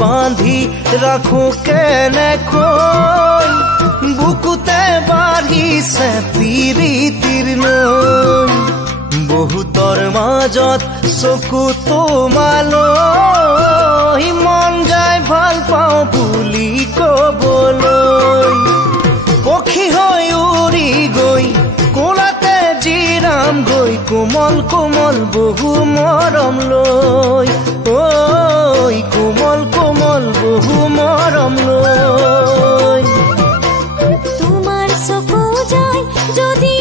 বান্ধি ৰাখো কেনেকৈ বুকুতে বাঢ়িছে প্ৰীতিৰ নৈ বহুতৰ মাজত চকু তোমালৈ মন যায় ভাল পাওঁ বুলি কবলৈ পক্ষী হৈ উৰি গৈ কোলাতে জিৰাম গৈ কোমল কোমল বহু মৰম লৈ ঐ কোমল কোমল বহু মৰম লৈ তোমাৰ চকু যায় যদি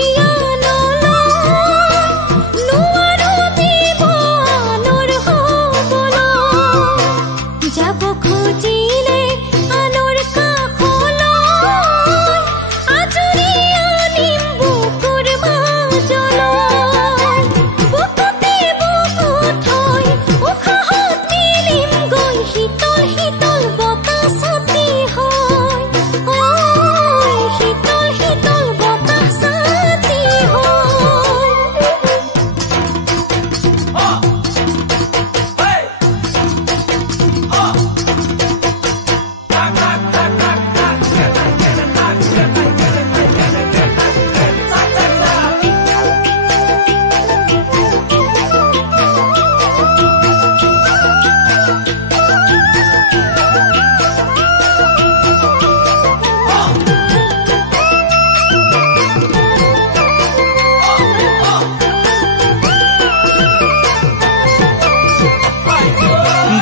যাব খুজিলে আনৰ কাষলৈ আজৰি আনিম বুকুৰ মাজলৈ বুকুতে বুকু থৈ উশাহত মিলিম গৈ শীতল শীতল বতাহ ছটি হয় শীতল শীতল বতাহ ছটি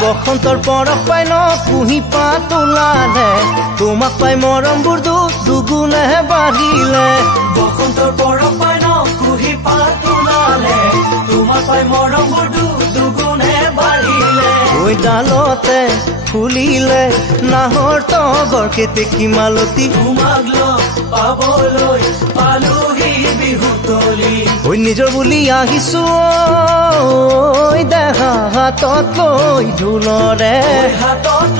বসন্তৰ পৰশ পাই ন কুঁহি পাত ওলালে তোমাক পাই মৰমবোৰ দুগুণে বাঢ়িলে বসন্তৰ পৰশ পাই ন কুঁহি পাত ওলালে তোমাক পাই মৰমবোৰ দুগুণে বাঢ়িলে ঐ ডালতে ফুলিলে নাহৰ তগৰ কেতেকী মালতী তোমাক পাবলৈ পালোহি বিহুতলি ঐ নিজৰ বুলি আহিছো ঐ দেহা হাতত লৈ ঢোলৰে হাতত